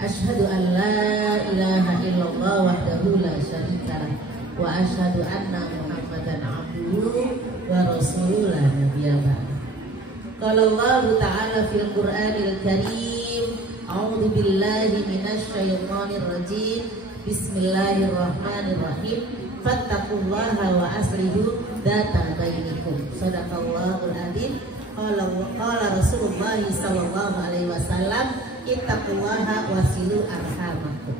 Asyhadu an la ilaha illallah wahdahu la syarikalah wa asyhadu anna Muhammadan abduhu wa rasuluhu la nabiyya ba'da. Qala Allah ta'ala fil Qur'anil Karim, a'udzu billahi minasy syaithanir rajim. Bismillahirrahmanirrahim. Fattaqullaha wa aslihu dzata bainikum. Shadaqallahul adzim. Qala Rasulullah sallallahu alaihi wasallam, ittaqullaha wasilu arhamakum.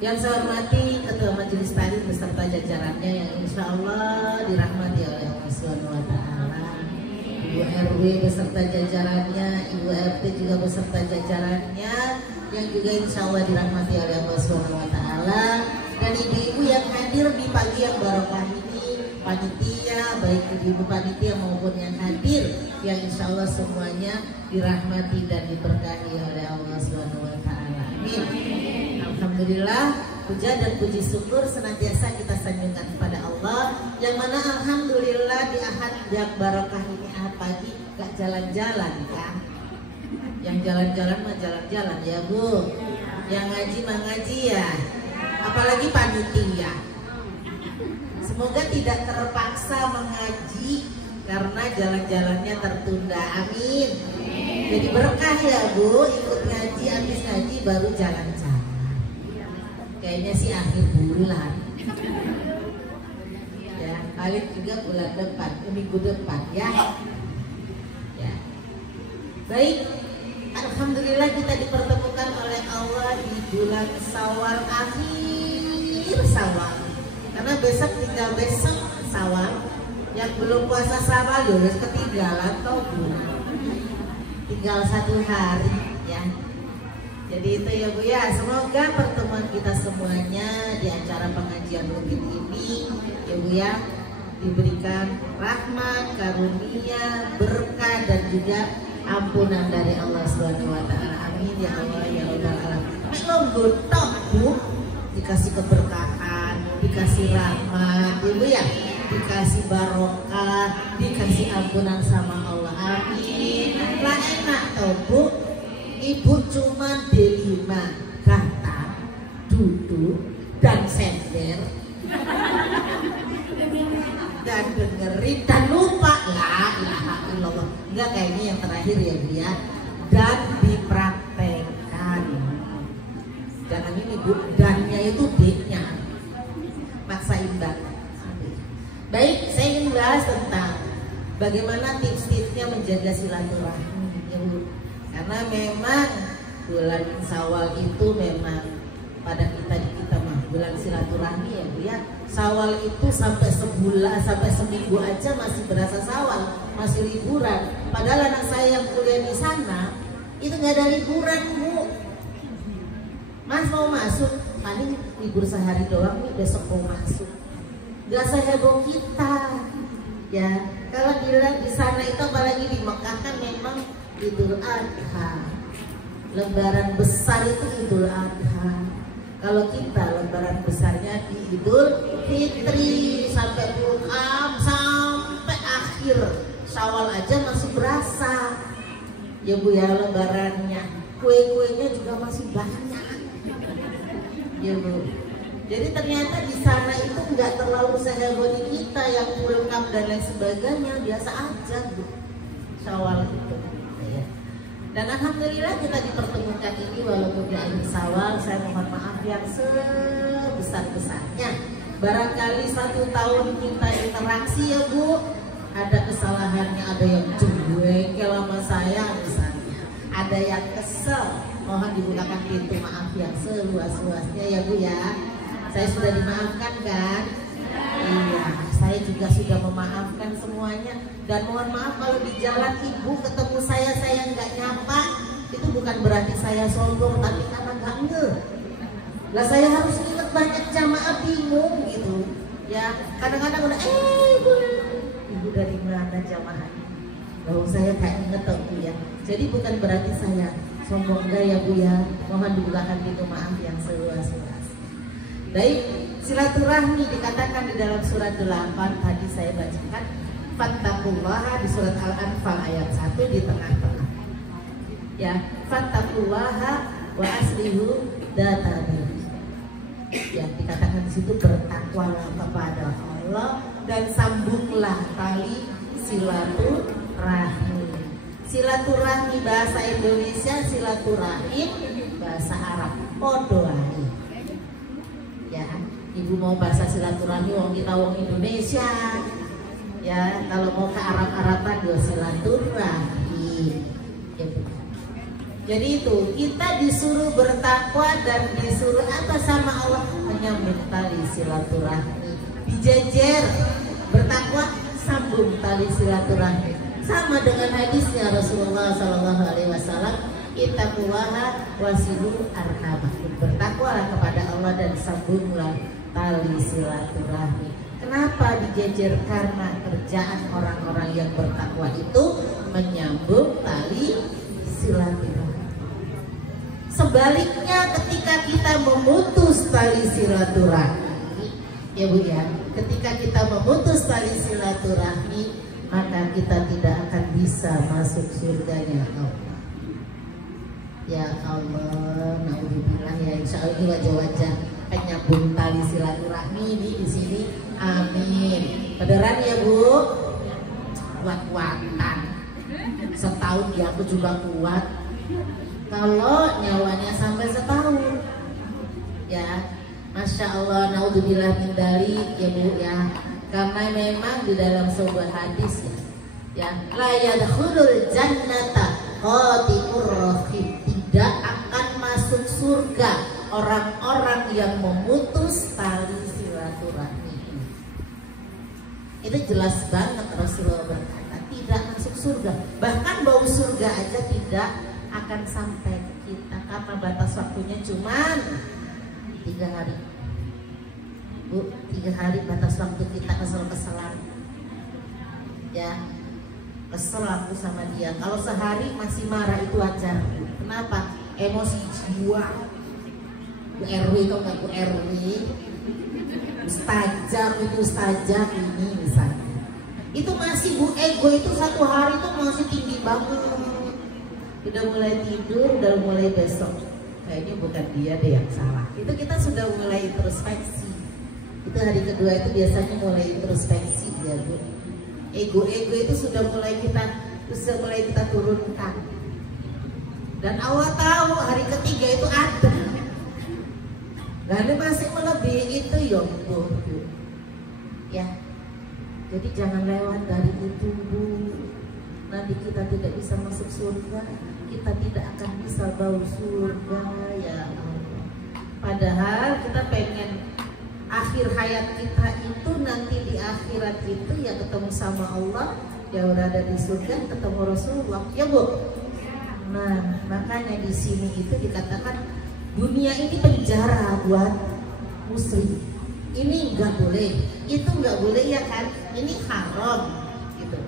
Yang saya hormati Ketua Majelis Taklim beserta jajarannya yang insya Allah dirahmati oleh Allah Subhanahu wa Ta'ala, Ibu RW beserta jajarannya, Ibu RT juga beserta jajarannya yang juga insya Allah dirahmati oleh Allah Subhanahu wa Ta'ala, dan ibu-ibu yang hadir di pagi yang barokah ini, panitia, baik ibu panitia maupun yang hadir, yang insya Allah semuanya dirahmati dan diberkahi oleh Allah Subhanahu wa Ta'ala. Amin. Alhamdulillah, puja dan puji syukur senantiasa kita sanjungkan kepada Allah, yang mana alhamdulillah di ahad yang barokah ini, ahad pagi gak jalan-jalan ya. Yang jalan-jalan mah jalan-jalan ya Bu, yang ngaji mah ngaji ya, apalagi panitia. Semoga tidak terpaksa mengaji karena jalan-jalannya tertunda. Amin. Jadi berkah ya Bu, ikut ngaji, habis ngaji baru jalan-jalan. Kayaknya sih akhir bulan. Ya, paling juga bulan depan, minggu depan ya. Ya. Baik, alhamdulillah kita dipertemukan oleh Allah di bulan Syawal, akhir Syawal. Karena besok tinggal besok Syawal, yang belum puasa Syawal harus ketinggalan tau Bu. Tinggal 1 hari ya. Jadi itu ya Bu ya. Semoga pertemuan kita semuanya di acara pengajian rutin ini ya Bu ya, diberikan rahmat, karunia, berkah dan juga ampunan dari Allah Subhanahu wa Ta'ala. Amin ya Allah ya rabbal alamin. Nunggu tok Bu, dikasih keberkahan, dikasih rahmat ya Bu ya, dikasih barokah, dikasih ampunan sama Allah. Amin. Lah enak tau Bu, ibu cuma D5 kata, duduk dan sender dan dengerin dan lupa, la ilaha illallah. Enggak, kayaknya yang terakhir ya Bu ya, dan dipraktekkan. Jangan ini Bu, dannya itu D-nya maksain banget. Baik, saya ingin bahas tentang bagaimana tips-tipsnya menjaga silaturahmi ya Bu. Karena memang bulan Syawal itu memang pada kita mah bulan silaturahmi ya Bu ya. Syawal itu sampai sebulan, sampai seminggu aja masih berasa Syawal, masih liburan. Padahal anak saya yang kuliah di sana itu nggak ada liburan Bu. Mas mau masuk, paling libur sehari doang nih, besok mau masuk. Gak seheboh kita ya. Kalau di sana itu apalagi di Mekah kan memang Idul Adha, lebaran besar itu Idul Adha. Kalau kita lebaran besarnya di Idul Fitri, sampai Qur'an, sampai akhir Syawal aja masih berasa ya Bu ya lebarannya. Kue-kuenya juga masih banyak ya Bu. Jadi ternyata di sana itu nggak terlalu seheboh di kita yang welcome dan lain sebagainya, biasa aja Bu Syawal itu ya. Dan alhamdulillah kita dipertemukan ini walaupun di akhir Syawal. Saya mohon maaf yang sebesar-besarnya. Barangkali 1 tahun kita interaksi ya Bu, ada kesalahannya, ada yang jengkel sama saya misalnya, ada yang kesel, mohon dibukakan pintu maaf yang seluas-luasnya ya Bu ya. Saya sudah dimaafkan kan? Iya, saya juga sudah memaafkan semuanya. Dan mohon maaf kalau di jalan ibu ketemu saya nggak nyapa, itu bukan berarti saya sombong, tapi karena nggak ngeh. Lah saya harus ingat banyak jamaah bingung gitu. Ya, kadang-kadang udah ibu dari mana jamaah ini? Lalu saya kayak inget tau Bu ya. Jadi bukan berarti saya sombong enggak ya Bu ya. Mohon dibukakan pintu maaf yang seluas-luas. Baik, silaturahmi dikatakan di dalam surat 8 tadi saya bacakan, fattaqullaha di surat Al-Anfal ayat 1 di tengah-tengah. Ya, fattaqullaha wa aslihu dzata. Yang dikatakan di situ, bertakwalah kepada Allah dan sambunglah tali silaturahmi. Silaturahmi bahasa Indonesia, silaturahim bahasa Arab. Podo ae. Ya, ibu mau bahasa silaturahmi wong kita wong Indonesia. Ya, kalau mau ke Arab-Araban ya silaturahmi. Gitu. Jadi itu kita disuruh bertakwa dan disuruh apa sama Allah, menyambung tali silaturahmi. Dijejer bertakwa, sambung tali silaturahmi. Sama dengan hadisnya Rasulullah SAW, ittaqullaha wasilu arham. Bertakwalah kepada Allah dan sambunglah tali silaturahmi. Kenapa dijejer? Karena kerjaan orang-orang yang bertakwa itu menyambung tali silaturahmi. Sebaliknya ketika kita memutus tali silaturahmi, ya Bu ya, ketika kita memutus tali silaturahmi, maka kita tidak akan bisa masuk surganya Allah. Ya Allah, naudzubillah ya, insya Allah ini wajah-wajah penyambung tali silaturahmi di sini. Amin. Beneran ya Bu? Kuat-kuatan. Setahun ya aku juga kuat. Kalau nyawanya sampai setahun, ya, masya Allah, naudzubillah min dzalik ya Bu ya. Karena memang di dalam sebuah hadis ya, la yadkhulul jannata qati'ur rahim, tidak akan masuk surga orang-orang yang memutus tali silaturahmi. Itu jelas banget Rasulullah berkata, tidak masuk surga. Bahkan bau surga aja tidak akan sampai ke kita karena batas waktunya cuman 3 hari. Bu, 3 hari batas waktu kita kesel-keselan. Ya, kesel aku sama dia. Kalau sehari masih marah itu wajar. Kenapa? Emosi jiwa. Bu RW kok nggak Bu RW? Ustazah itu ustazah ini misalnya. Itu masih Bu ego itu 1 hari itu masih tinggi banget. Udah mulai tidur, udah mulai besok. Kayaknya bukan dia deh yang salah. Itu kita sudah mulai introspeksi. Itu hari kedua itu biasanya mulai introspeksi ya Bu. Ego-ego itu sudah mulai kita turunkan. Dan Allah tahu hari ketiga itu ada. Dan masih melebihi itu ya Bu. Ya. Jadi jangan lewat dari itu Bu. Nanti kita tidak bisa masuk surga, kita tidak akan bisa bau surga ya Allah. Padahal kita pengen akhir hayat kita itu nanti di akhirat itu ya ketemu sama Allah, ya berada di surga, ketemu Rasulullah, ya Bu. Nah, makanya di sini itu dikatakan dunia ini penjara buat muslim. Ini nggak boleh, itu nggak boleh ya kan? Ini haram, gitu.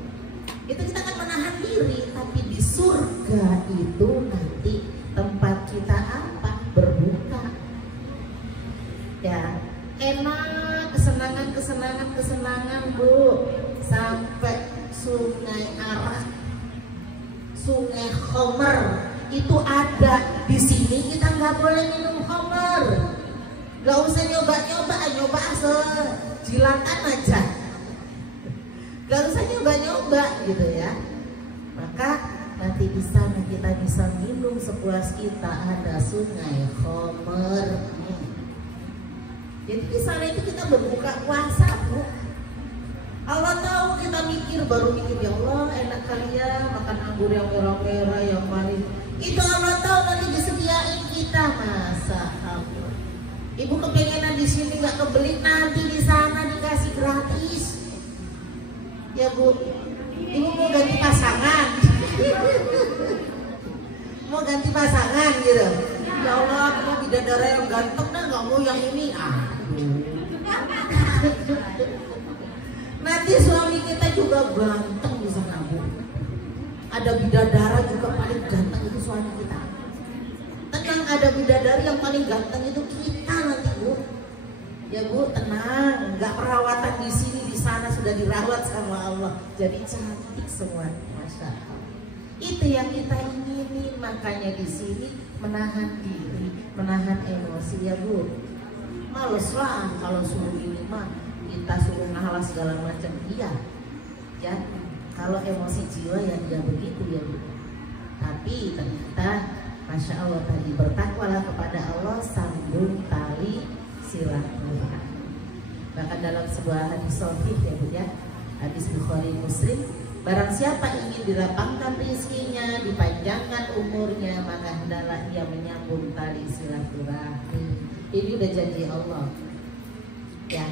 Itu kita akan menahan diri, tapi di surga itu nanti tempat kita apa? Berbuka. Ya, enak, kesenangan Bu, sampai sungai Arak, sungai Khomer itu ada. Di sini kita nggak boleh minum Khomer, nggak usah nyoba sejilatan aja, nggak usah nyoba gitu ya. Maka nanti di sana kita bisa minum sepuas kita, ada sungai Khomer. Jadi di sana itu kita berbuka puasa Bu. Allah tahu kita baru mikir ya Allah enak kali ya makan anggur yang merah-merah yang manis. Itu Allah tahu nanti disediain kita, masa Allah. Ibu kepengenan di sini nggak kebeli, nanti di sana dikasih gratis. Ya Bu, Ibu mau ganti pasangan, mau ganti pasangan gitu. Ya Allah, aku mau bidadara yang ganteng dah, nggak mau yang ini. Nanti suami kita juga ganteng di sana Bu. Ada bidadara juga paling ganteng itu suami kita. Tenang, ada bidadari yang paling ganteng itu kita nanti Bu. Ya Bu, tenang, nggak perawatan di sini, di sana sudah dirawat sama Allah. Jadi cantik semua, masya Allah. Itu yang kita inginin. makanya di sini menahan diri, menahan emosi ya Bu. Males lah kalau suruh ini mah, kita suruh ngalah segala macam, iya. Ya, kalau emosi jiwa ya dia begitu ya Bu. Tapi ternyata Masya Allah tadi bertakwalah kepada Allah, sambung tali silaturahmi. Bahkan dalam sebuah hadis sahih ya Bu ya, hadis Bukhari Muslim, barang siapa ingin dilapangkan rezekinya, dipanjangkan umurnya, maka hendaklah ia menyambung tali silaturahmi. Ini udah janji Allah. Ya.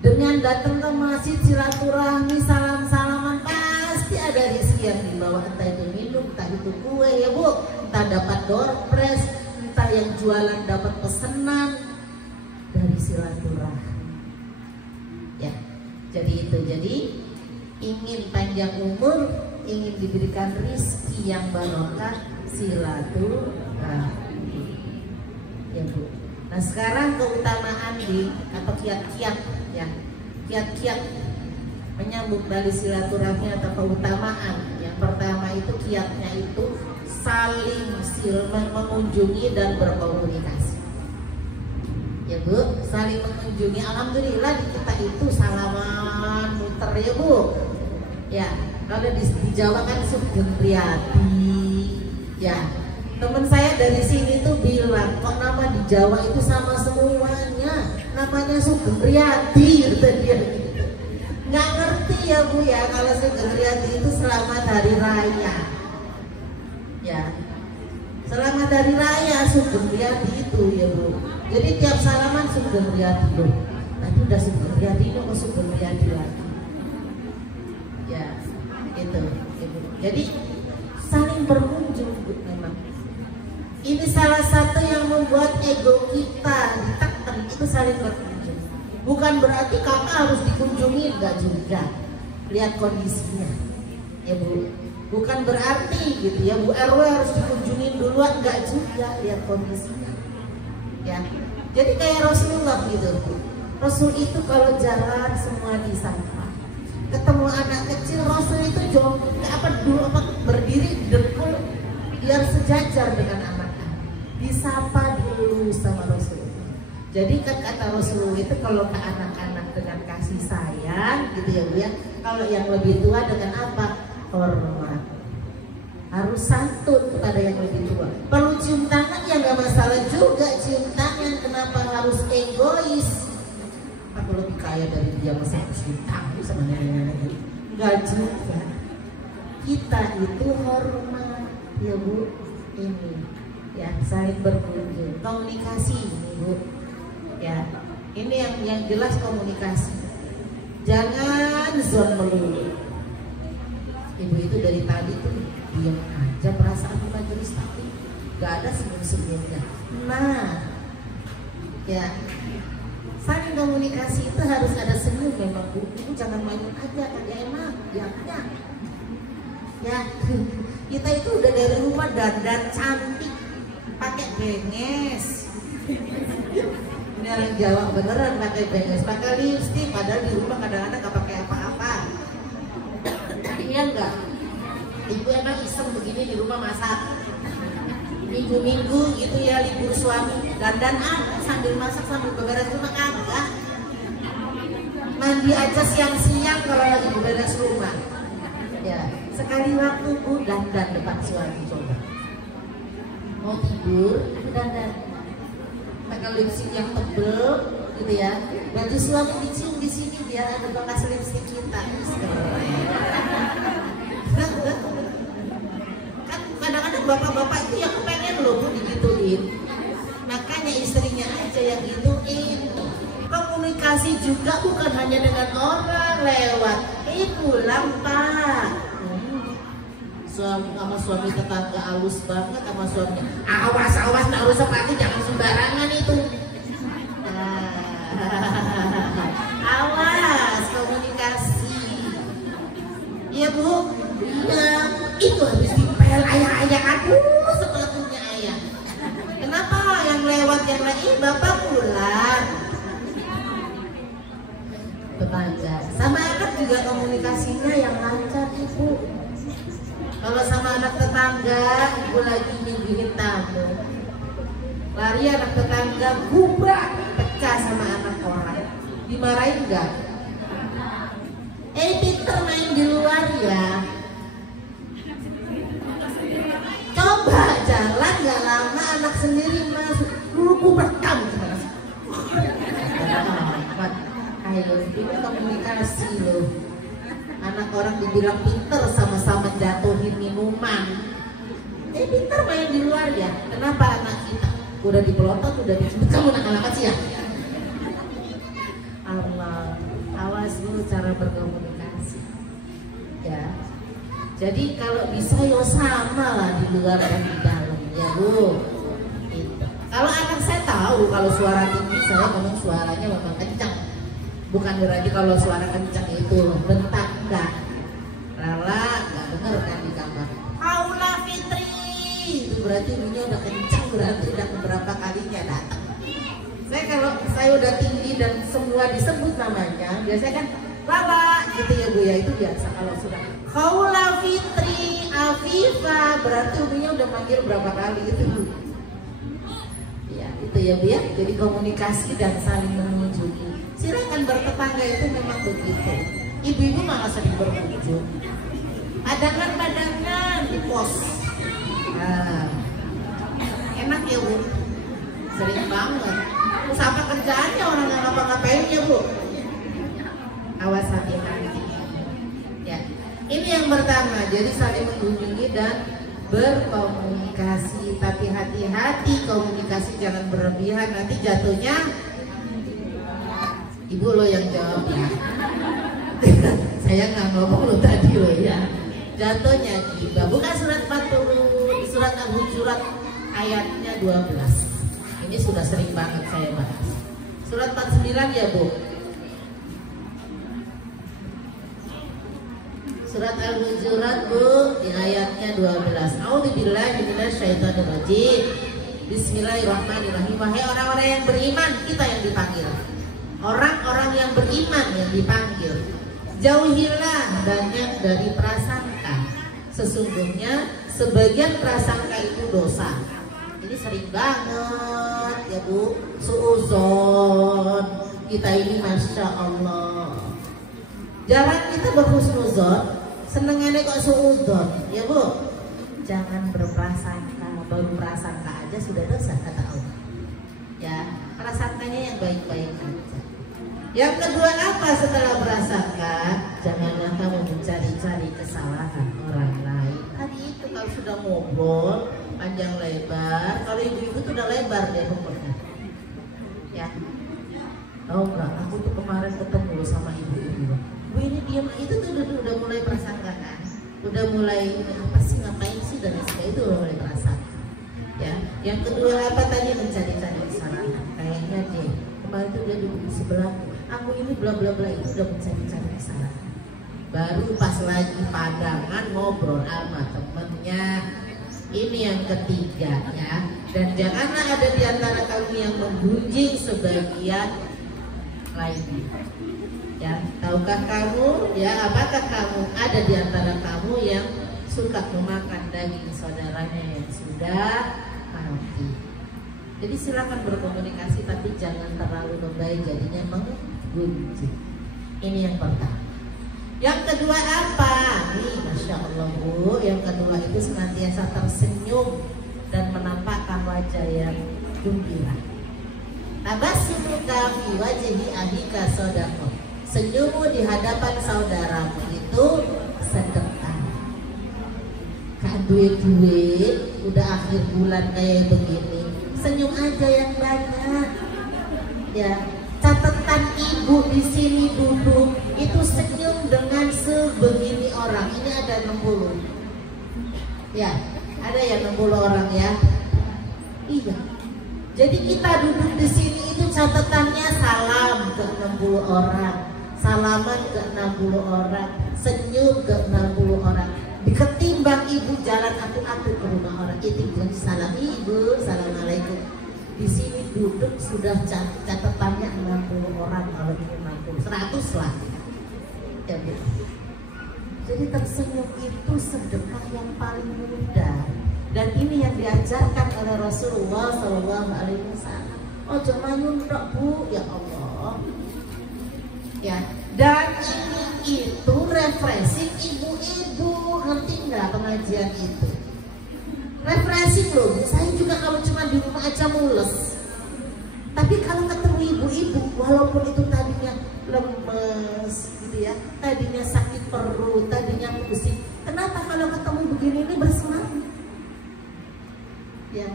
Dengan datang ke masjid silaturahmi, salam-salaman, pasti ada rezeki yang dibawa, entah itu minum, entah itu kue ya Bu, entah dapat door prize, entah yang jualan dapat pesanan dari silaturahmi. Ya, jadi itu. Jadi ingin panjang umur, ingin diberikan rezeki yang barokah, silaturahmi. Ya Bu. Nah sekarang keutamaan di atau kiat-kiat ya, kiat-kiat menyambung dari silaturahmi atau keutamaan. Yang pertama itu kiatnya itu saling mengunjungi dan berkomunikasi. Ya Bu, saling mengunjungi. Alhamdulillah di kita itu salaman muter ya Bu. Ya, kalau di Jawa kan Sugeng Priyati. Ya, teman saya dari sini tuh bilang, kok nama di Jawa itu sama semuanya, namanya Sugeng Priyati, gitu dia. Nggak ngerti ya Bu ya, kalau Sugeng Priyati itu selamat hari raya. Ya, selamat hari raya Sugeng Priyati itu ya Bu. Jadi tiap salaman Sugeng Priyati loh. Tadi udah Sugeng Priyati, ini kok Sugeng Priyati lagi. Ya, itu. Jadi saling berkunjung Bu, memang. Ini salah satu yang membuat ego kita ditekan, itu saling berkunjung. Bukan berarti kakak harus dikunjungi, enggak juga. Lihat kondisinya, ya Bu. Bukan berarti gitu ya Bu RW harus dikunjungin duluan, enggak juga. Lihat kondisinya. Ya, jadi kayak Rasulullah gitu. Rasul itu kalau jalan semua disapa. Ketemu anak kecil, Rasul itu berdiri dengkul biar sejajar dengan anak-anak. Disapa dulu sama Rasul. Jadi kan kata Rasul itu kalau ke anak-anak dengan kasih sayang gitu ya Bu ya. Kalau yang lebih tua dengan apa? Hormat. Harus santun kepada yang lebih tua. Perlu cium tangan ya nggak masalah juga cium tangan. Kenapa harus egois? Aku lebih kaya dari dia, masa harus cium tangan sama nenek-nenek? Nggak juga. Kita itu hormat ya Bu. Ini ya saling berkunjung, komunikasi ini Bu. Ya ini yang jelas komunikasi. Jangan zon melulu. Ibu itu dari tadi tuh diam aja, perasaan di majelis tapi nggak ada senyum-senyumnya. Nah, ya saling komunikasi itu harus ada senyum memang Bu. Ibu jangan main aja, kagak enak, diamnya. Ya, kita itu udah dari rumah dandan cantik, pakai benges. Ini orang Jawa beneran pakai benges, pakai lipstik, padahal di rumah kadang-kadang nggak pakai apa-apa. Iya enggak? Ibu emang iseng begini di rumah masak minggu-minggu gitu ya, libur suami dandan sambil masak sambil beberes rumah kagak. Mandi aja siang-siang kalau lagi beberes rumah. Ya, sekali waktu Bu dandan depan suami coba. Mau tidur dandan. Pakai lipstik yang tebel gitu ya. Baju suami dicium di sini biar ada bekas lipstik kita. Kan kadang-kadang bapak-bapak itu yang pengen loh Bu digituin. Makanya istrinya aja yang gituin. Komunikasi juga bukan hanya dengan orang lewat. Pulang Pak. Suami tetangga halus banget sama suaminya. Awas naruh sepatu jangan sembarangan itu. Awas komunikasi. Iya Bu. Iya. Itu habis dipel ayah-ayah, aduh sepatunya ayah. Kenapa yang lewat yang lagi bapak pulang? Tetangga. Sama anak juga komunikasinya yang lancar Ibu. Kalau sama anak tetangga tetangga, ibu lagi nyinggirin tamu. Lari anak tetangga, gubrak, pecah sama anak orang. Dimarahin nggak? Pinter main di luar ya. Coba jalan nggak lama anak sendiri masuk, dulu gubrak kamu. Ayo, ini komunikasi loh. Anak orang dibilang pinter sama-sama jatuhin minuman. Pinter main di luar ya. Kenapa anak kita udah dipelotot, udah disebut kamu nakal-nakal sih ya? Allah, awas dulu cara berkomunikasi. Ya. Jadi kalau bisa yo sama lah di luar dan di dalam ya Bu. Gitu. Kalau anak saya tahu kalau suara tinggi saya ngomong suaranya memang kencang. Bukan berarti kalau suara kencang itu bentak, enggak. Lala enggak dengar kan di kamar. Aula Fitri, itu berarti bunyinya udah kencang, berarti udah beberapa kalinya datang. Saya kalau saya udah tinggi dan semua disebut namanya, biasanya kan Lala gitu ya Bu ya, itu biasa. Kalau sudah Aula Fitri, Afifa, berarti bunyinya udah manggil berapa kali itu. Ya itu ya Bu ya, jadi komunikasi dan saling menunjuki. Silakan bertetangga itu memang begitu. Ibu-ibu malah sering berkunjung. Padangan-padangan di pos. Nah, enak ya Bu. Sering banget. Terus apa kerjaannya orang nggak ngapa-ngapain ya Bu? Awas hati-hati. Ya, ini yang pertama. Jadi saling mengunjungi dan berkomunikasi. Tapi hati-hati komunikasi jangan berlebihan. Nanti jatuhnya Ibu lo yang jawab ya. Saya nggak ngomong lo tadi lo ya. Jatuhnya gibah. Bukan surat 40, surat Al-Hujurat ayatnya 12. Ini sudah sering banget saya bahas. Surat 49 ya Bu. Surat Al-Hujurat Bu di ayatnya 12. A'udzubillahi minasyaitonirrajim. Bismillahirrahmanirrahim. Wahai orang-orang yang beriman, kita yang dipanggil. Orang-orang yang beriman yang dipanggil, jauhilah banyak dari prasangka. Sesungguhnya sebagian prasangka itu dosa. Ini sering banget ya Bu, suuzon. Kita ini Masya Allah. Jarang kita berhusnuzon, senengannya kok suuzon ya Bu. Jangan berprasangka, baru prasangka aja sudah dosa kata Allah. Ya, prasangkanya yang baik-baik aja. Yang kedua apa setelah prasangka? Janganlah kamu mencari-cari kesalahan orang lain. Tadi itu kalau sudah ngobrol panjang lebar, kalau ibu-ibu tuh udah lebar deh ngomongnya. Ya, tahu nggak? Aku tuh kemarin ketemu sama ibu-ibu. Bu ini diam itu tuh udah mulai prasangka kan? Udah mulai apa sih ngapain sih dan sebagainya itu udah mulai prasangka. Ya, yang kedua apa tadi mencari-cari kesalahan. Kayaknya deh kemarin tuh dia duduk di sebelah. Aku ini bla bla bla itu udah mencari-cari kesalahan. Baru pas lagi padangan ngobrol sama temennya. Ini yang ketiga ya. Dan janganlah ada di antara kamu yang menggunjing sebagian lainnya. Ya, tahukah kamu? Ya, apakah kamu ada di antara kamu yang suka memakan daging saudaranya yang sudah mati? Jadi silakan berkomunikasi tapi jangan terlalu lebay jadinya menggunjing. Ini yang pertama. Yang kedua apa? Nih, Masya Allah Bu. Yang kedua itu senantiasa tersenyum dan menampakkan wajah yang gembira. Tabassumuka fi wajhi ahika shadaqah. Senyummu di hadapan saudaramu itu sedekah. Kan duit-duit udah akhir bulan kayak begini. Senyum aja yang banyak. Ya, catatan ibu di sini duduk itu senyum dengan sebegini orang. Ini ada 60. Ya, ada ya 60 orang ya. Iya. Jadi kita duduk di sini itu catatannya salam ke 60 orang, salaman ke 60 orang, senyum ke 60 orang. Ketimbang ibu jalan atu-atu ke rumah orang itu salam ibu, assalamualaikum. Di sini duduk sudah catatannya 60 orang, kalau ini 60, 100 lah. Ya, Bu. Jadi tersenyum itu sedekah yang paling mudah, dan ini yang diajarkan oleh Rasulullah SAW. Ojo manyun tok Bu, ya Allah. Ya, dan ini itu refreshing ibu-ibu, ngerti nggak pengajian itu? Refreshing loh. Saya juga kalau cuma di rumah aja mules. Tapi kalau ketemu ibu-ibu, walaupun itu tadinya lemes, gitu ya, tadinya sakit perut, tadinya pusing, kenapa kalau ketemu begini ini bersemangat? Ya,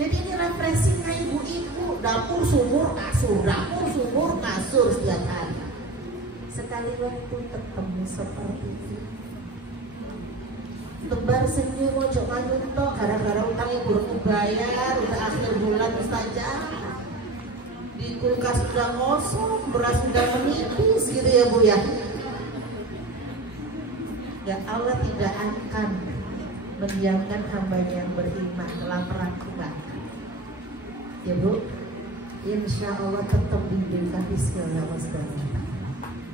jadi ini refreshingnya ibu-ibu. Dapur sumur kasur setiap hari. Sekali waktu ketemu seperti itu, tebar senyum, ojo manyun tok, gara-gara utangnya belum bayar, udah akhir bulan mustajab, di kulkas udah kosong, beras udah menipis, gitu ya Bu ya. Ya, Allah tidak akan mendiamkan hambanya yang beriman kelaparan kebaikan. Ya Bu, insya Allah tetap diberikan Bismillahirrahmanirrahim.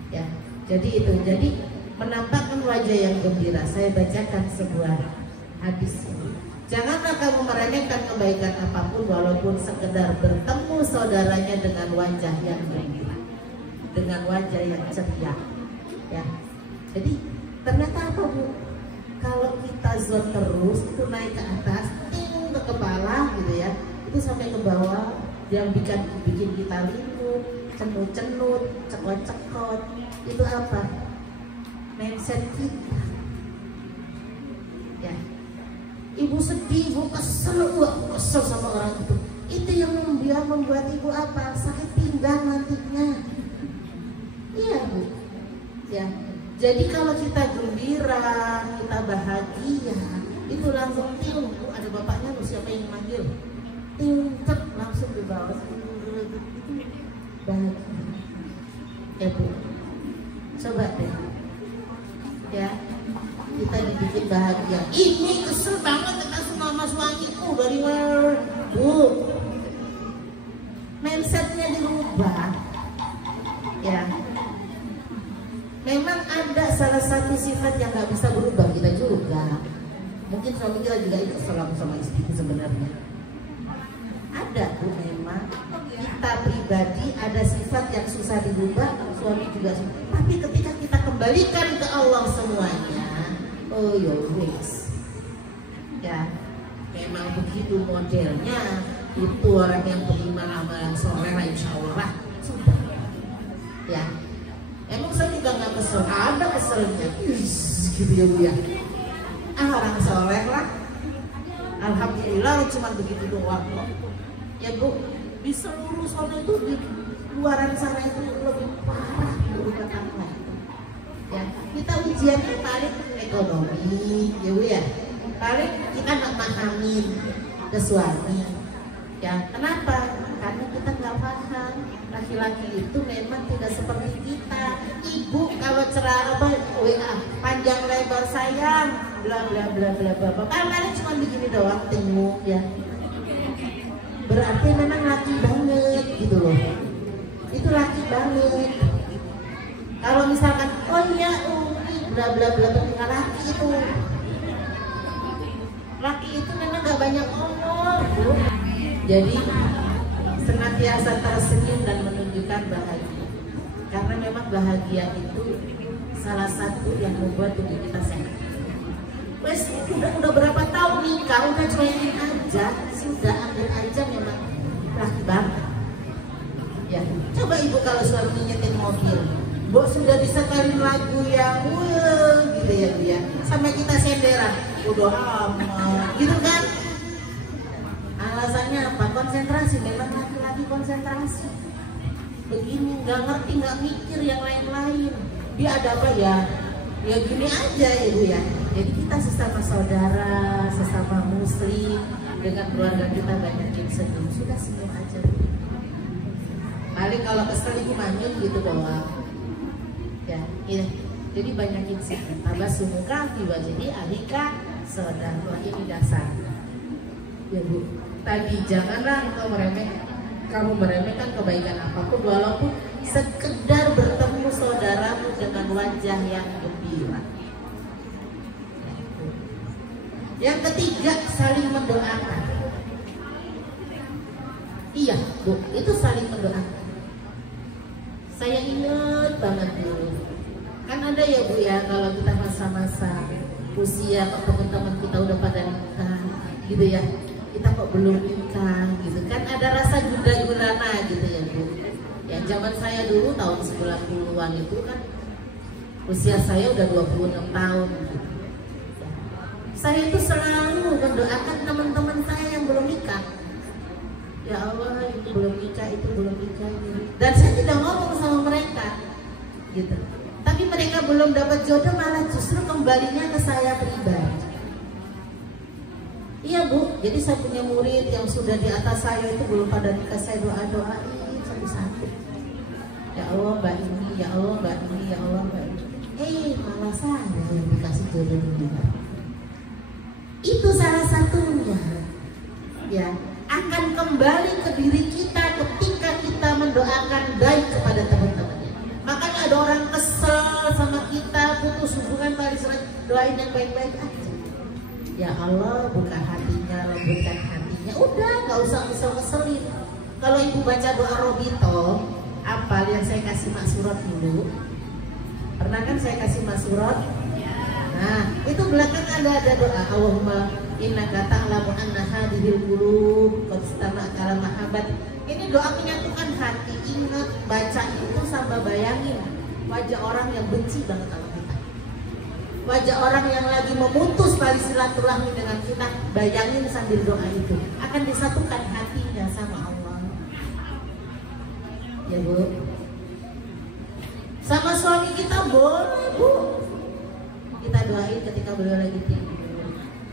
Ya, jadi itu, jadi menampakkan wajah yang gembira. Saya bacakan sebuah hadis ini. Janganlah kamu meremehkan kebaikan apapun, walaupun sekedar bertemu saudaranya dengan wajah yang gembira, dengan wajah yang ceria. Ya, jadi ternyata apa Bu? Kalau kita zon terus itu naik ke atas, ting ke kepala gitu ya, itu sampai ke bawah, yang bikin kita linglung, cenut-cenut, cekot-cekot. Itu apa? Mindset kita. Ya, ibu sedih, ibu kesel sama orang itu. Itu yang membuat ibu apa? Sakit pinggang nantinya. Iya Bu. Ya. Jadi kalau kita gembira, kita bahagia, itu langsung ting. Ada bapaknya loh, siapa yang manggil? Ting, langsung di bawah. Bahagia. Ya Bu. Coba deh. Ya, kita dibikin bahagia. Ini kesel banget sama mas suamiku dari mana? Bu, mindsetnya dirubah. Ya, memang ada salah satu sifat yang nggak bisa berubah, kita juga. Mungkin suami kita juga ikut sama istri sebenarnya. Ada Bu, memang kita pribadi ada sifat yang susah dirubah, suami juga. Tapi ketika kita kembalikan ke Allah semuanya, oh ya wis, ya memang begitu modelnya. Itu orang yang beriman amalan soleh, insya Allah sudah. Ya, emang saya juga nggak kesel, ada keselnya, gitu ya Bu ya. Orang soleh lah, alhamdulillah cuma begitu doang kok. Ya Bu, di seluruh zona itu, di luaran sana itu lebih parah daripada apa. Ya, kita ujiannya paling ekonomi, ya Bu ya. Paling kita nggak mahamin ke suami. Ya, kenapa? Karena kita nggak paham. Laki-laki itu memang tidak seperti kita. Ibu kalau cerah apa WA panjang lebar sayang, bla bla bla bla bla. Paling cuma begini doang, tengok ya. Berarti memang laki banget gitu loh. Itu laki banget. Kalau misalkan oh iya bla bla bla bla, laki itu. Laki itu memang gak banyak ngomong. Jadi senantiasa tersenyum dan menunjukkan bahagia. Karena memang bahagia itu salah satu yang membuat tubuh kita sehat. Wes udah berapa tahun nikah, udah cuekin aja, sudah ambil aja memang laki banget. Ya, coba ibu kalau suami nyetir mobil, Bu sudah disetelin lagu yang gitu ya Bu ya, sampai kita senderan, udah amat, gitu kan? Alasannya apa? Konsentrasi, memang laki-laki konsentrasi. Begini, nggak ngerti, nggak mikir yang lain-lain. Dia ada apa ya? Ya gini aja ya Bu ya. Jadi kita sesama saudara, sesama muslim, dengan keluarga kita banyakin senyum. Sudah senyum aja. Paling kalau kesel itu manyun gitu doang. Ya, ini. Jadi banyakin senyum. Tabasumuka fi wajhi ahika saudara, ini dasar. Ya Bu. Tadi janganlah kamu meremehkan kebaikan apapun, walaupun sekedar bertemu saudaramu dengan wajah yang gembira. Yang ketiga, saling mendoakan. Iya Bu, itu saling mendoakan. Saya ingat banget dulu, kan ada ya Bu ya, kalau kita masa-masa usia teman-teman kita udah pada nikah gitu ya, kita kok belum nikah gitu kan, ada rasa gundah-gulana gitu ya Bu. Ya zaman saya dulu tahun 90-an itu kan usia saya udah 26 tahun gitu. Saya itu selalu mendoakan teman-teman saya yang belum nikah. Ya Allah, itu belum nikah, itu belum nikah gitu. Dan saya tidak ngomong sama mereka gitu. Tapi mereka belum dapat jodoh, malah justru kembalinya ke saya pribadi. Iya Bu, jadi saya punya murid yang sudah di atas saya itu belum pada nikah, saya doain satu-satu. Ya Allah Mbak ini, ya Allah Mbak ini, ya Allah Mbak ini. Malah saya yang dikasih jodoh juga. Itu salah satunya. Ya, akan kembali ke diri kita ketika kita mendoakan baik kepada teman-temannya. Makanya ada orang kesel sama kita, putus hubungan, tadi doain yang baik-baik aja. Ya Allah, buka hatinya, lembutkan hatinya. Udah, nggak usah ngeselin. Kalau ibu baca doa Robito, apa yang saya kasih Mak Surat dulu? Pernah kan saya kasih Mak Surat? Nah, itu belakang ada doa Allahumma innaka ta'lamu anna hadhil qulub qad istama'at ala mahabbat. Ini doa menyatukan hati. Ingat, baca itu sambil bayangin wajah orang yang benci banget sama kita, wajah orang yang lagi memutus tali silaturahmi dengan kita. Bayangin sambil doa itu, akan disatukan hatinya sama Allah. Ya Bu, sama suami kita boleh Bu, kita doain ketika beliau lagi tidur,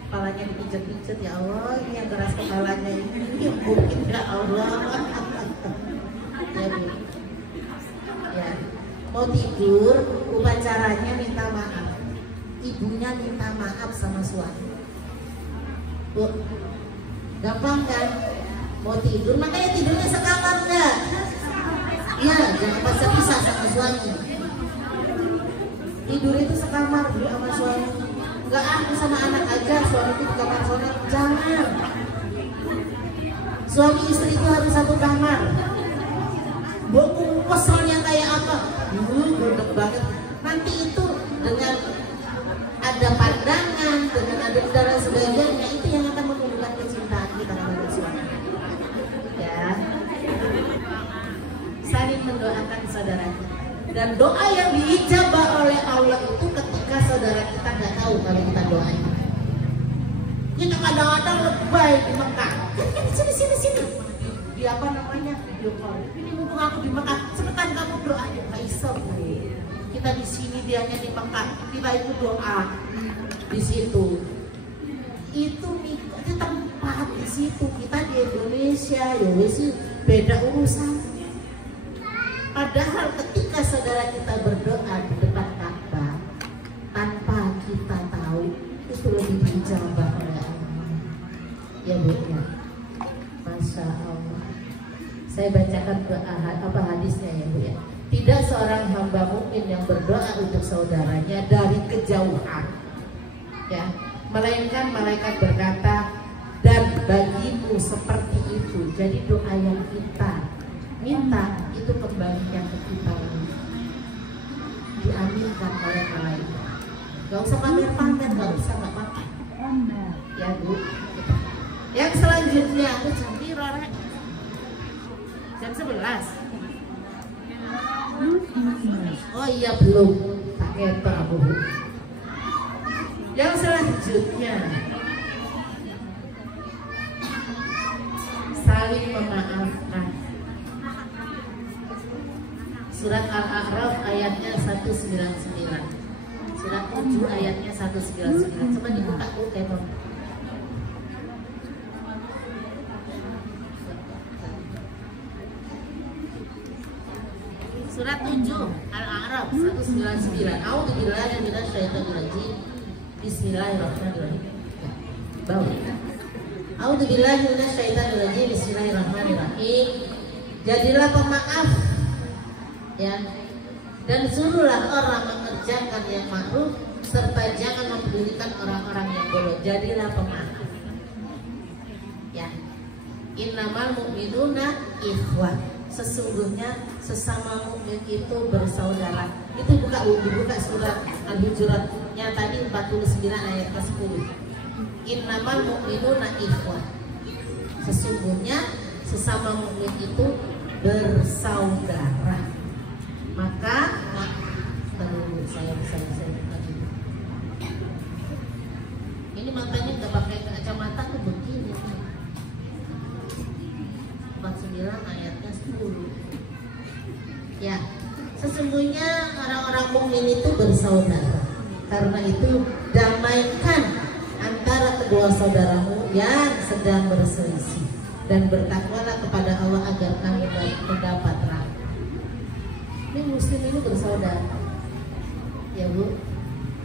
kepalanya dipijet-pijet, ya Allah ini yang keras kepalanya ini mungkin ya Allah. Ya Bu, ya mau tidur, upacaranya minta maaf, ibunya minta maaf sama suami. Bu, gampang kan? Mau tidur, makanya tidurnya sekamar enggak? Iya, jangan pisah-pisah sama suami. Tidur itu sekamar Bu sama suami. Enggak, aku sama anak aja, suami itu di kamar sana. Jangan. Suami istri itu harus satu kamar. Bokung keselnya kayak apa? Gudeg banget. Nanti itu dengan ada pandangan, dengan ada dan sebagainya, itu yang akan menumbuhkan kecintaan kita kepada suami. Ya, saling mendoakan saudara kita. Dan doa yang diijabah oleh Allah itu ketika saudara kita nggak tahu kalau kita doain. Kita kadang-kadang lebay di Mekah. Sini. Di apa namanya? Video call. Ini mumpung aku di Mekah, cepetan kamu doa ya. Nggak bisa Bu. Kita di sini, dianya di Mekah. Kita ikut doa di situ. Itu di tempat di situ. Kita di Indonesia, ya wes beda urusan. Padahal ketika saudara kita berdoa di depan Ka'bah, tanpa kita tahu, itu lebih dijabah oleh Allah. Ya Bu ya. Masya Allah. Saya bacakan hadisnya ya Bu ya. Tidak seorang hamba mukmin yang berdoa untuk saudaranya dari kejauhan, ya, melainkan malaikat berkata, dan bagimu seperti itu. Jadi doa yang kita minta itu kembalinya ke kita, diaminkan oleh malaikat. Gak usah pamer-pamer, gak usah, gak apa-apa. Ya Bu. Yang selanjutnya, aku jam berapa? Jam 11. Oh iya belum, tak ketok aku. Yang selanjutnya, saling memaafkan. Surat Al-A'raf ayatnya 199. Surat 7 ayatnya 199. Coba dibuka Bu Kemon. Surat 7 Al-A'raf 199. A'udzubillahi minasyaitonirrajim. Bismillahirrahmanirrahim. Bau. A'udzubillahi minasyaitonirrajim. Bismillahirrahmanirrahim. Jadilah pemaaf, ya, dan suruhlah orang mengerjakan yang ma'ruf serta jangan mempedulikan orang-orang yang bodoh. Jadilah pemaaf. Ya. Innamal mu'minuna ikhwah. Sesungguhnya sesama mukmin itu bersaudara. Itu dibuka surat Al-Hujuratnya tadi 49 ayat ke-10. Innamal mu'minuna ikhwah. Sesungguhnya sesama mukmin itu bersaudara. Maka saya bisa ini makanya nggak pakai kacamata tuh begini. 49 ayatnya 10. Ya, sesungguhnya orang-orang mukmin itu bersaudara. Karena itu damaikan antara kedua saudaramu yang sedang berselisih dan bertakwalah kepada Allah agar kamu mendapat rahmat. Ini muslim ini bersaudara. Ya Bu,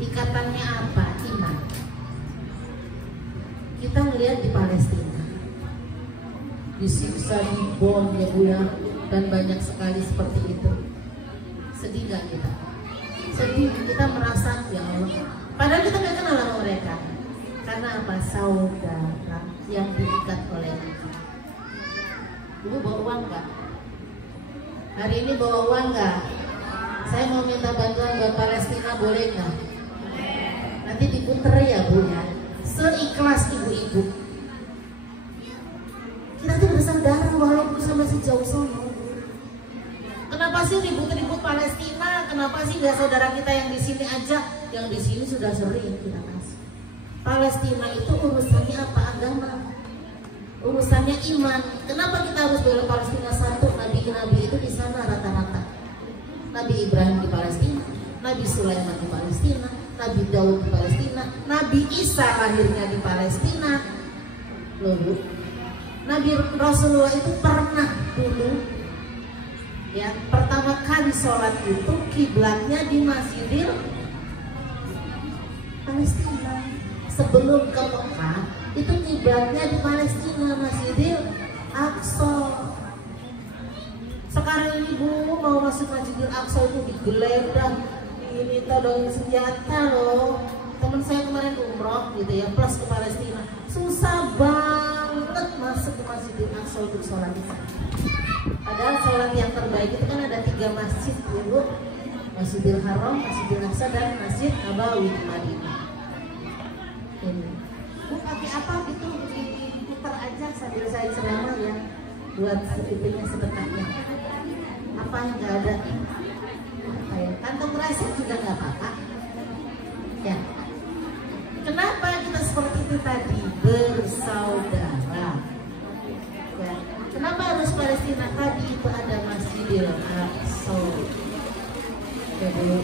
ikatannya apa? Iman. Kita melihat di Palestina disiksa, dibom ya Bu ya, dan banyak sekali seperti itu. Sedih gak kita? Sedih, kita merasa ya Allah. Padahal kita gak kenal sama mereka. Karena apa? Saudara yang diikat oleh kita. Ibu bawa uang gak? Hari ini bawa uang gak? Saya mau minta bantuan buat Palestina, boleh gak? Nanti diputer ya Bu ya, seikhlas ibu-ibu. Kita tuh bersaudara walaupun sama sejauh sana. Kenapa sih ribut-ribut Palestina? Kenapa sih nggak saudara kita yang di sini aja? Yang di sini sudah sering kita kasih. Palestina itu urusannya apa? Agama. Urusannya iman. Kenapa kita harus bela Palestina? Satu, nabi-nabi itu di sana rata-rata. Nabi Ibrahim di Palestina, Nabi Sulaiman di Palestina, Nabi Daud di Palestina, Nabi Isa lahirnya di Palestina. Lalu Nabi Rasulullah itu pernah dulu ya, pertama kali sholat itu kiblatnya di Masjidil Palestina. Sebelum ke Mekah itu kiblatnya di Palestina, Masjidil Aqsa. Sekarang ini Bu mau masuk Masjidil Aqsa itu digeledah, ini todongin senjata loh. Teman saya kemarin umroh gitu ya, plus ke Palestina, susah banget masuk ke Masjidil Aqsa untuk sholat di sana. Padahal sholat yang terbaik itu kan ada 3 masjid ya Bu, Masjidil Haram, Masjidil Aqsa, dan Masjid Nabawi di Madinah. Ini Bu pakai apa gitu, diputar aja sambil saya ceramah ya, buat itunya sedekahnya. Apa yang nggak ada? Kantong kresek juga nggak apa-apa. Ya. Kenapa kita seperti itu tadi? Bersaudara. Ya. Kenapa harus Palestina? Tadi itu ada Masjidil Aqsa. Ya Bu.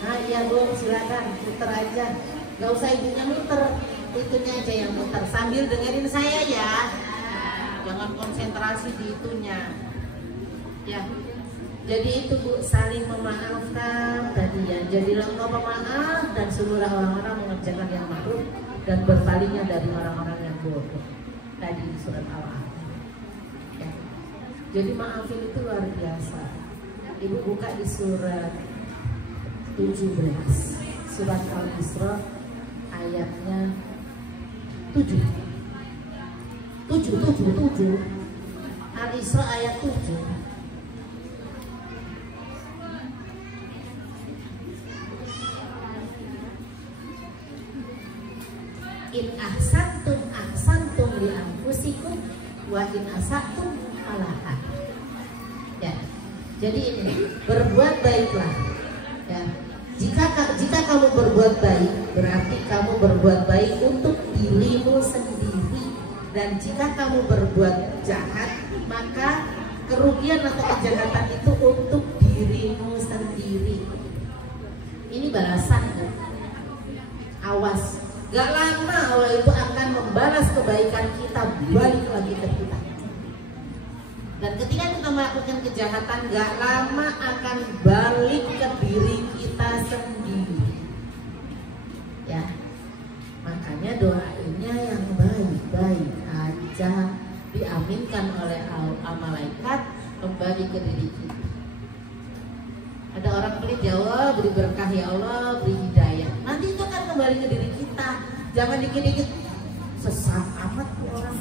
Nah iya Bu, silakan putar aja. Gak usah ibunya muter, itunya aja yang muter. Sambil dengerin saya ya. Jangan konsentrasi di itunya. Ya. Jadi itu Bu, saling memaafkan tadi ya. Jadilah engkau pemaaf dan suruhlah orang-orang mengerjakan yang ma'ruf dan berpalingnya dari orang-orang yang bodoh. Tadi di surat Al-A'raf. Ya. Jadi maafin itu luar biasa. Ibu buka di surat 17, surat Al-Isra ayatnya 7. Al-Isra ayat 7. In ahsantum li anfusikum wa in asatum falaha. Ya. Jadi ini berbuat baiklah. Ya. Jika kamu berbuat baik, berarti kamu berbuat baik untuk dirimu sendiri. Dan jika kamu berbuat jahat, maka kerugian atau kejahatan itu untuk dirimu sendiri. Ini balasan ya. Awas, gak lama Allah itu akan membalas kebaikan kita balik lagi ke kita. Dan ketika kita melakukan kejahatan, gak lama akan balik ke diri kita sendiri. Ya, makanya doanya yang baik-baik aja diaminkan oleh malaikat kembali ke diri kita. Ada orang pelit, ya Allah beri berkah, ya Allah beri hidayah. Nanti itu akan kembali ke diri kita. Jangan dikit-dikit sesat amat tuh orang,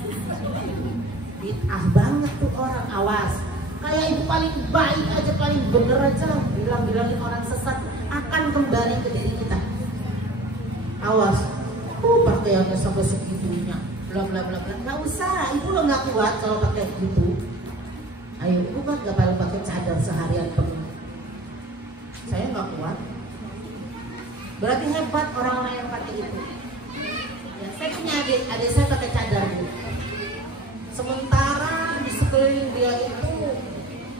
bid'ah banget tuh orang. Awas, kayak itu paling baik aja, paling bener aja bilang-bilangin orang sesat, akan kembali ke diri kita. Awas, pakaiannya sampai segitunya, bla bla bla bla. Nggak usah, ibu lo nggak kuat kalau pakai gitu. Ayo, ibu kan nggak perlu pakai cadar seharian penuh. Saya nggak kuat. Berarti hebat orang-orang yang pakai itu. Ya, saya punya adik saya pakai cadar bu. Sementara di sekeliling dia itu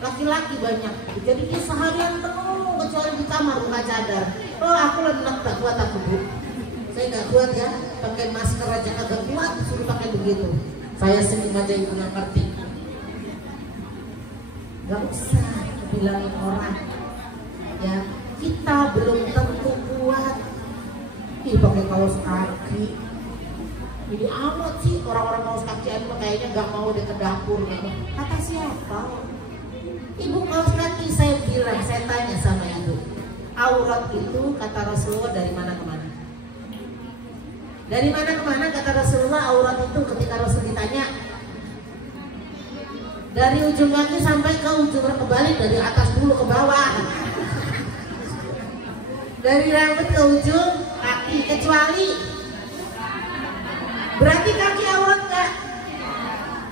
laki-laki banyak. Jadi dia seharian penuh kecuali di kamar buka cadar. Oh, aku lenek, tak kuat aku bu. Saya nggak kuat ya, pakai masker aja kagak kuat, suruh pakai begitu. Saya senyum aja ibu nggak ngerti. Gak usah bilangin orang. Ya, kita belum tentu kuat. Ih, pakai kaos kaki. Ini amat sih orang-orang kaos kaki itu kayaknya gak mau dia ke dapur gitu. Kata siapa? Ibu kaos kaki, saya bilang, saya tanya sama ibu. Aurat itu kata Rasulullah dari mana ke mana? Dari mana ke mana kata Rasulullah aurat itu ketika Rasul ditanya? Dari ujung kaki sampai ke ujung kebalik, dari atas dulu ke bawah. Dari rambut ke ujung kaki, kecuali berarti kaki aurat nggak?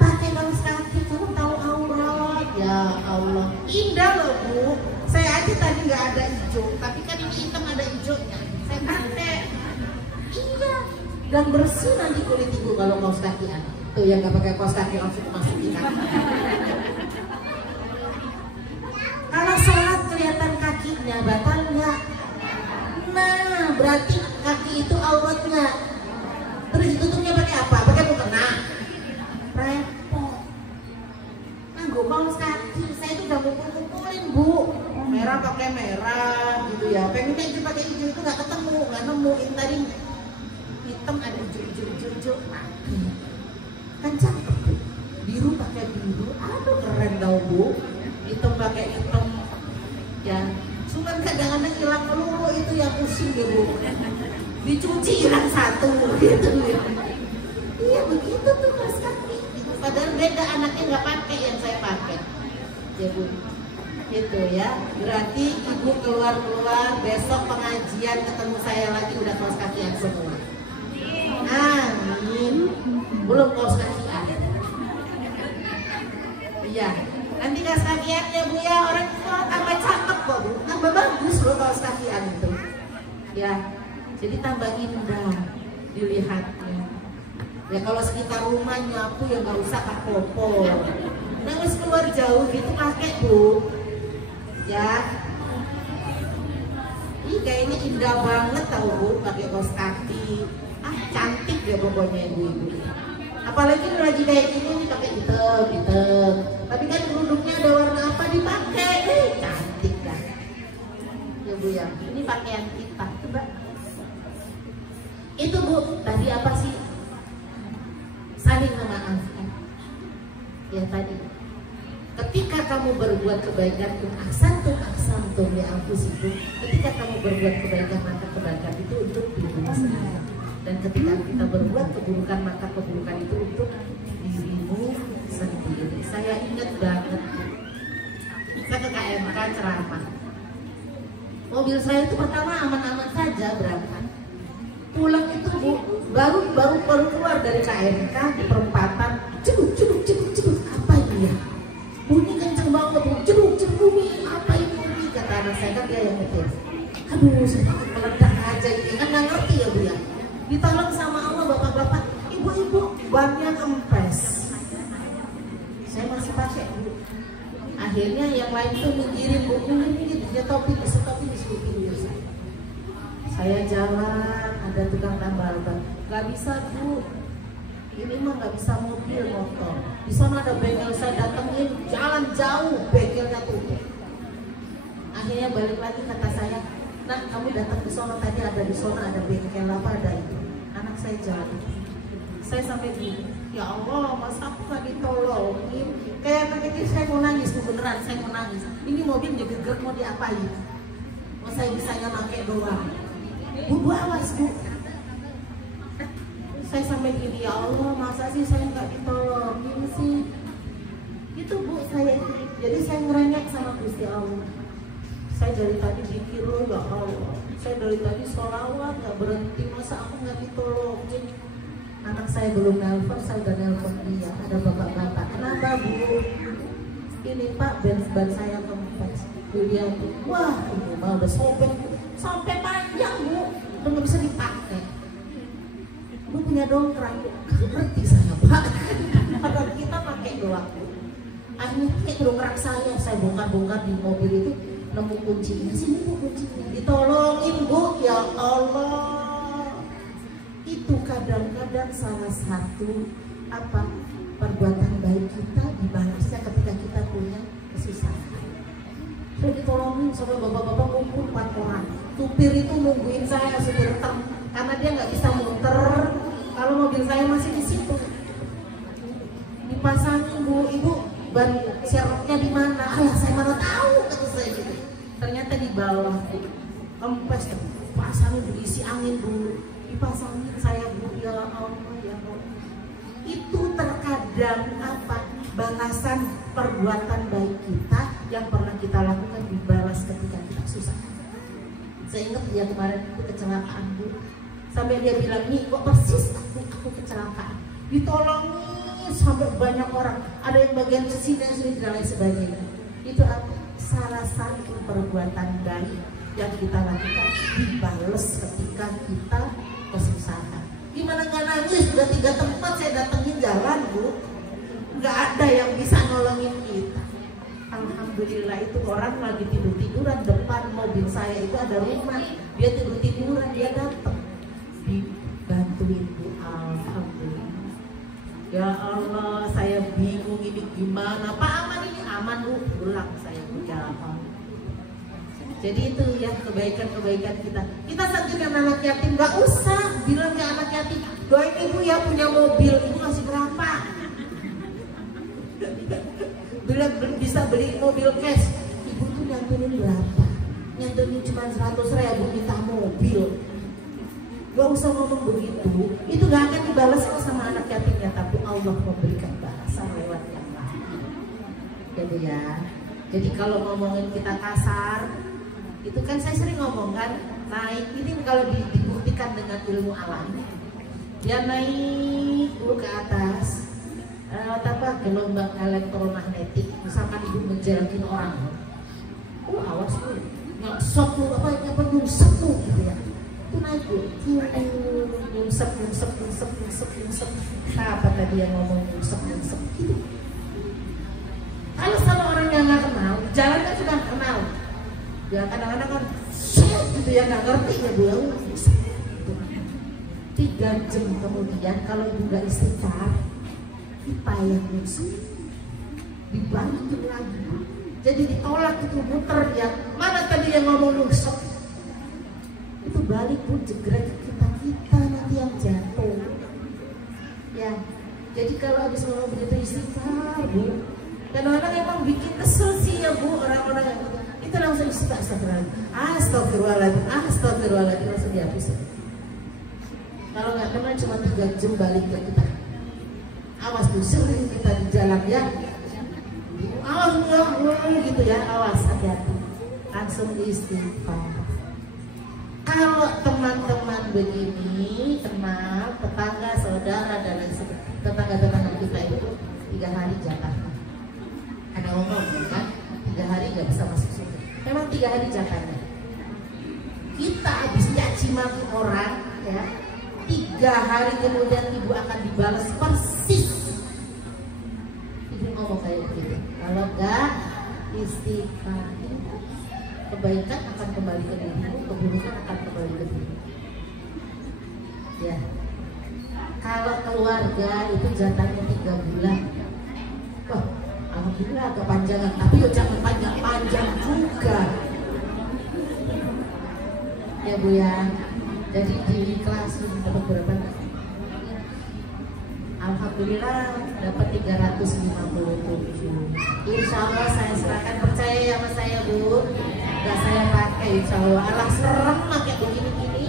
Pakai kaos kaki, kamu tahu aurat? Ya Allah, indah loh bu. Saya aja tadi nggak ada hijau, tapi kan ini hitam ada hijaunya. Saya pakai, iya, dan bersih nanti kulit ibu kalau kaos kakian. Tuh yang nggak pakai kaos kaki langsung masukin kaki. Kalau sholat kelihatan kakinya, batal nggak? Nah, berarti kaki itu auratnya. Terus ditutupnya pakai apa? Pakai mukena? Repot. Nah, gue kaos kaki, saya itu udah kumpul-kumpulin bu. Merah pakai merah, gitu ya. Pengennya hijau pakai hijau itu nggak ketemu, nggak nemu. Ini tadi hitam ada hijau, mati. Kan cakep bu. Biru pakai biru, aduh keren tau bu. Hitam pakai hitam, ya. Cuman kadang-kadang hilang melulu, itu yang pusing ya bu. Dicuci hilang satu gitu ya. Iya begitu tuh kaos kaki. Padahal beda, anaknya nggak pakai yang saya pakai. Ya bu, itu ya. Berarti ibu keluar-keluar besok pengajian ketemu saya lagi udah kaos kakian semua. Amin. Belum kaos kakian. Iya. Nanti kaos kakian ya bu ya, orang tua tambah cakep kok bu, tambah bagus loh kaos kakian itu. Ya, jadi tambah indah dilihatnya. Ya kalau sekitar rumah nyapu ya nggak usah pakai popo. Nah wis keluar jauh gitu pakai bu. Ya. Ih kayaknya indah banget tau bu pakai kaos kaki. Ah cantik ya pokoknya ibu-ibu. Apalagi lagi kayak gini nih pakai hitam. Tapi kan kerudungnya ada warna apa dipakai, cantik dah. Ya bu ya, ini pakaian kita, coba. Itu bu, tadi apa sih? Saling memaafkan. Ya tadi. Ketika kamu berbuat kebaikan, aksantum ya anfusikum. Ketika kamu berbuat kebaikan, maka kebaikan itu untuk dirimu sendiri. Dan ketika kita berbuat keburukan, maka keburukan itu untuk dirimu sendiri. Saya ingat banget, saya ke KMK ceramah. Mobil saya itu pertama aman-aman saja berangkat. Pulang itu bu, baru keluar dari KMK di perempatan, ceduk, apa ini ya? Bunyi kenceng banget, ceduk bumi, apa ini bunyi? Kata anak saya, kan dia yang ngetir. Aduh, saya meledak aja ini, kan nggak ngerti ya bu ya. Ditolong sama Allah bapak-bapak, ibu-ibu, bannya kempes. Saya masih pakai bu. Akhirnya yang lain tuh minggirin bu, minggir, dia topi disuruh pinggir saya. Saya jalan, ada tukang tambal ban, nggak bisa bu. Ini mah nggak bisa mobil motor. Di sana ada bengkel, saya datengin, jalan jauh, bengkelnya tutup. Akhirnya balik lagi kata saya, nah kamu datang ke sana tadi ada di sana ada bengkel apa ada itu. Anak saya jalan. Saya sampai gini, ya Allah, masa aku gak ditolongin? Kayak kecil saya mau nangis, beneran saya mau nangis. Ini mobil digeger mau diapain? saya bisanya pakai doang. Bu awas bu. Saya sampai gini, ya Allah, masa sih saya nggak ditolongin sih? Itu bu, saya jadi saya ngerengek sama Gusti Allah. Saya dari tadi pikir loh, ya Allah, saya dari tadi sholawat nggak berhenti, masa aku nggak ditolongin? Anak saya belum nelpon, saya udah nelpon dia. Ada bapak-bapak, kenapa bu? Ini pak, ban saya kempes. Dia tuh, wah ini mah udah sobek sampai panjang bu, udah nggak bisa dipakai. Bu punya dongkrak, ngerti saya pak. Padahal kita pakai doang. Akhirnya kayak dongkrak saya bongkar-bongkar di mobil itu, nemu kuncinya. Sini bu kuncinya, ditolongin bu, ya Allah. Itu kadang-kadang salah satu perbuatan baik kita dibalasnya ketika kita punya kesusahan. Saya ditolongin sama bapak-bapak ngumpul 4 orang. Supir itu nungguin saya, supir truk, karena dia nggak bisa muter kalau mobil saya masih di situ. Dipasangin bu, ibu ban seroknya di mana? Ayah saya mana tahu, kata saya gitu. Ternyata di bawah bu, kempes pasangin diisi angin bu, dipasangin saya bu, ya Allah ya Allah. Itu terkadang balasan perbuatan baik kita yang pernah kita lakukan dibalas ketika kita susah. Saya ingat dia kemarin itu kecelakaan bu, sampai dia bilang, nih kok persis aku kecelakaan, ditolongin sampai banyak orang, ada yang bagian sini dan lain sebagainya. Itu salah satu perbuatan baik yang kita lakukan dibalas ketika kita kesusahan. Gimana nggak nangis? Udah 3 tempat saya datengin jalan bu, nggak ada yang bisa nolongin kita. Alhamdulillah itu orang lagi tiduran depan mobil saya itu ada rumah, dia tiduran dia datang dibantuin bu. Alhamdulillah. Ya Allah, saya bingung ini gimana. Pak aman ini? Aman bu, pulang saya berjalan. Jadi itu ya kebaikan-kebaikan kita. Kita santunin anak yatim, nggak usah bilang ke anak yatim, doain ibu ya punya mobil, ibu kasih berapa? Bila bisa beli mobil cash, ibu tuh nyantunin berapa? Nyantunin cuma 100.000 minta mobil. Gak usah ngomong begitu, itu gak akan dibalas sama anak yatimnya, tapi Allah memberikan balasan lewat yang lain. Jadi ya, jadi kalau ngomongin kita kasar, itu kan saya sering ngomong kan, naik ini kalau dibuktikan dengan ilmu alam, dia naik dulu ke atas. Gelombang elektromagnetik, misalkan ibu menjelakin orang, awas tuh, nyungsep tuh nyungsep tuh gitu ya, itu naik tuh, nyungsep, apa tadi yang ngomong nyungsep gitu. Kalau sama orang yang nggak kenal, jalan kan sudah kenal, ya kadang-kadang kan, gitu ya nggak ngerti ya bu, 3 jam kemudian kalau ibu nggak istighfar, kita yang musuh dibalikin lagi, jadi ditolak itu muter ya. Mana tadi yang ngomong nusuk itu balik pun jegrek kita nanti yang jatuh ya. Jadi kalau habis ngomong begitu istighfar bu, kadang-kadang emang bikin kesel sih ya bu orang-orang yang itu langsung astagfirullahaladzim langsung dihapus. Kalau nggak kenal cuma 3 jam balik ke kita. Awas tuh, sering kita di jalan ya, awas gitu ya, awas hati-hati, langsung istighfar. Kalau teman-teman begini, kenal tetangga, saudara dan lain sebagainya, tetangga-tetangga kita itu 3 hari jatah. Ada ngomong kan, 3 hari nggak bisa masuk surga. Memang 3 hari jatahnya. Kita habis caci maki orang ya, 3 hari kemudian ibu akan dibalas persis. Ibu ngomong kayak gitu. Kalau enggak istighfar, kebaikan akan kembali ke dirimu, keburukan akan kembali ke dirimu. Ya. Kalau keluarga itu jatahnya 3 bulan. Wah, alhamdulillah agak panjangan, tapi jangan panjang-panjang juga. Ya bu ya. Jadi di kelas dapat berapa? Alhamdulillah dapat 357. Insya Allah saya serahkan, percaya ya sama saya bu, nggak saya pakai. insya Allah. Alah serem pakai begini-gini.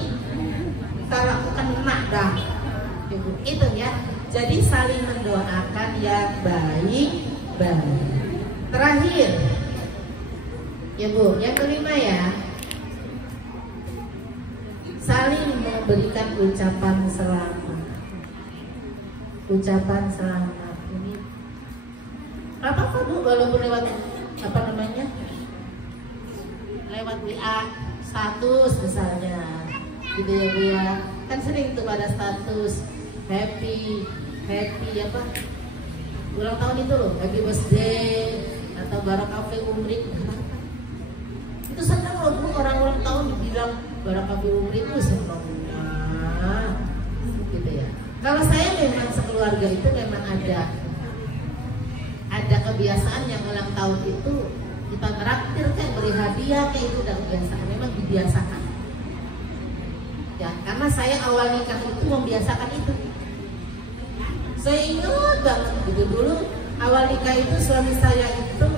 Ntar aku kena dah. Itu ya. Jadi saling mendoakan yang baik-baik. Terakhir, ya Bu, yang kelima ya, saling memberikan ucapan selamat. Ucapan selamat ini apa Bu, walaupun lewat apa namanya, lewat WA status misalnya, gitu ya Bu ya. Kan sering tuh pada status happy apa ulang tahun itu loh, happy birthday atau barakafi umri. Itu senang loh Bu, orang ulang tahun dibilang barakafi umri itu senang. Gitu ya. Kalau saya memang sekeluarga itu memang ada kebiasaan yang ulang tahun itu kita traktir kayak beri hadiah kayak itu udah kebiasaan, memang dibiasakan. Ya, karena saya awal nikah itu membiasakan itu. Saya ingat banget gitu dulu awal nikah itu suami saya itu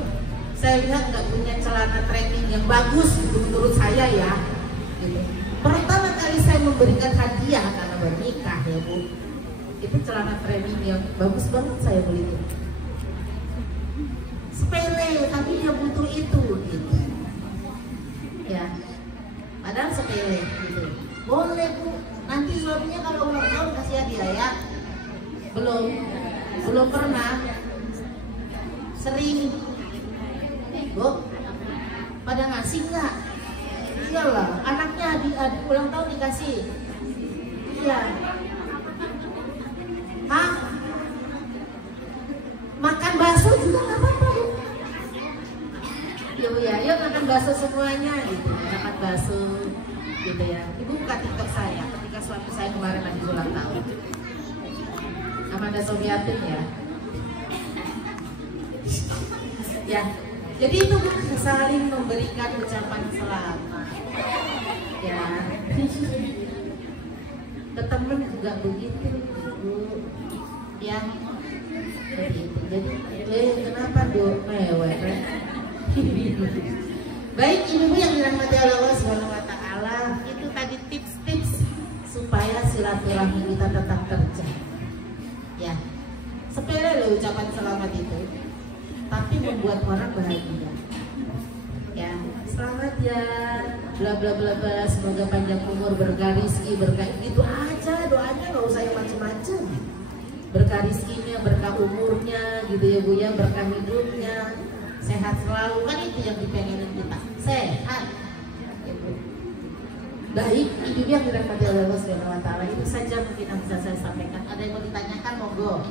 saya lihat nggak punya celana training yang bagus gitu, menurut saya ya. Gitu. Pertama kali saya memberikan hadiah karena bernikah ya Bu, itu celana training yang bagus banget saya beli itu. Sepele tapi dia butuh itu gitu. Ya, padahal sepele gitu. Boleh Bu, nanti suaminya kalau ulang tahun kasih hadiah ya. Belum pernah. Sering Bu, pada ngasih nggak? Iyalah, anaknya adik ulang tahun dikasih. Iya. Hah? Makan bakso juga nggak apa-apa Bu. Ya Bu ya, yuk makan bakso semuanya gitu. Makan bakso gitu ya. Ibu buka TikTok saya ketika suami saya kemarin lagi ulang tahun. Amanda Sofiatin ya. Ya, jadi itu saling memberikan ucapan selamat. Ya, ke temen juga begitu, Bu. Ya, begitu. Jadi, kenapa Do mewek? Baik, ibu yang dirahmati Allah Subhanahu Wa Taala, itu tadi tips-tips supaya silaturahmi kita tetap terjaga. Ya, sepele loh ucapan selamat itu, tapi membuat orang bahagia. Ya, selamat ya, bla bla bla bla, semoga panjang umur, berkah rizki, berkah gitu aja doanya, nggak usah yang macem-macem. Berkah rizkinya, berkah umurnya, gitu ya Bu ya, berkah hidupnya, sehat selalu, kan itu yang dipengenin kita, sehat. Baik, ibu yang dirahmati Allah Subhanahu Wa Taala, itu saja mungkin yang bisa saya sampaikan. Ada yang mau ditanyakan, monggo.